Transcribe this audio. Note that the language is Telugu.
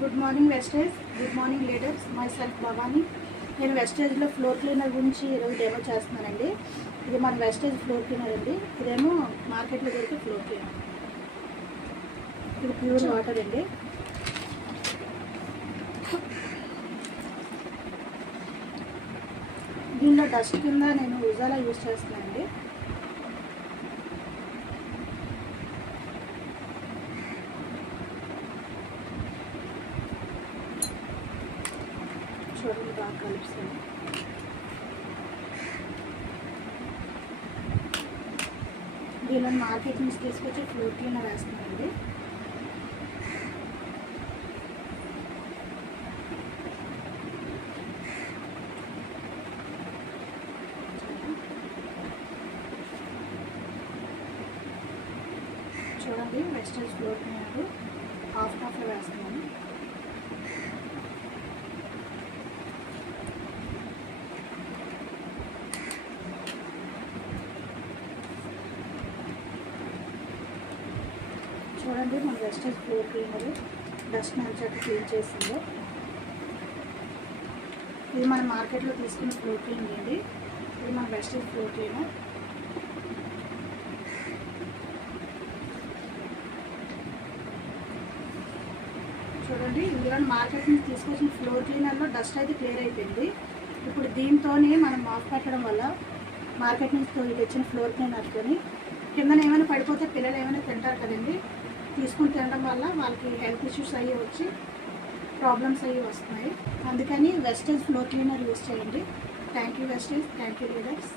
Good morning Vestige, good morning leaders. Myself Bhavani. నేను వెస్టేజ్లో ఫ్లోర్ క్లీనర్ గురించి ఈరోజు డెమో చేస్తున్నానండి. ఇది మన వెస్టేజ్ ఫ్లోర్ క్లీనర్ అండి. ఇదేమో మార్కెట్లో దొరికే ఫ్లోర్ క్లీనర్. ఇది ప్యూర్ వాటర్ అండి. దీనిలో డస్ట్ కింద నేను ఉజాలా యూజ్ చేస్తున్నానండి. చూడండి, బాగా కలుపుతాను. దీనిలో మార్కెట్ నుంచి తీసుకొచ్చి ఫ్లోర్ క్లీనర్ వేస్తున్నానండి. చూడండి, వెస్టేజ్ ఫ్లోర్ క్లీనర్ హాఫ్లో వేస్తున్నాను. చూడండి, మన వెస్టేజ్ ఫ్లోర్ క్లీనర్ డస్ట్ మంచిగా క్లీన్ చేసిందో. ఇది మన మార్కెట్లో తీసుకున్న ఫ్లోర్ క్లీనర్ అండి. ఇది మన వెస్టేజ్ ఫ్లోర్ క్లీనర్. చూడండి, ఇందులో మార్కెట్ నుంచి తీసుకొచ్చిన ఫ్లోర్ క్లీనర్లో డస్ట్ అయితే క్లియర్ అయిపోయింది. ఇప్పుడు దీంతోనే మనం మాప్ పెట్టడం వల్ల మార్కెట్ నుంచి తెచ్చిన ఫ్లోర్ క్లీనర్తో కిందన ఏమైనా పడిపోతే పిల్లలు ఏమైనా తింటారు కదండి. తీసుకుని తినడం వల్ల వాళ్ళకి హెల్త్ ఇష్యూస్ అయ్యి వచ్చి ప్రాబ్లమ్స్ అయ్యి వస్తున్నాయి. అందుకని వెస్టేజ్ ఫ్లోర్ క్లీనర్ యూజ్ చేయండి. Thank you Vestige, thank you leaders.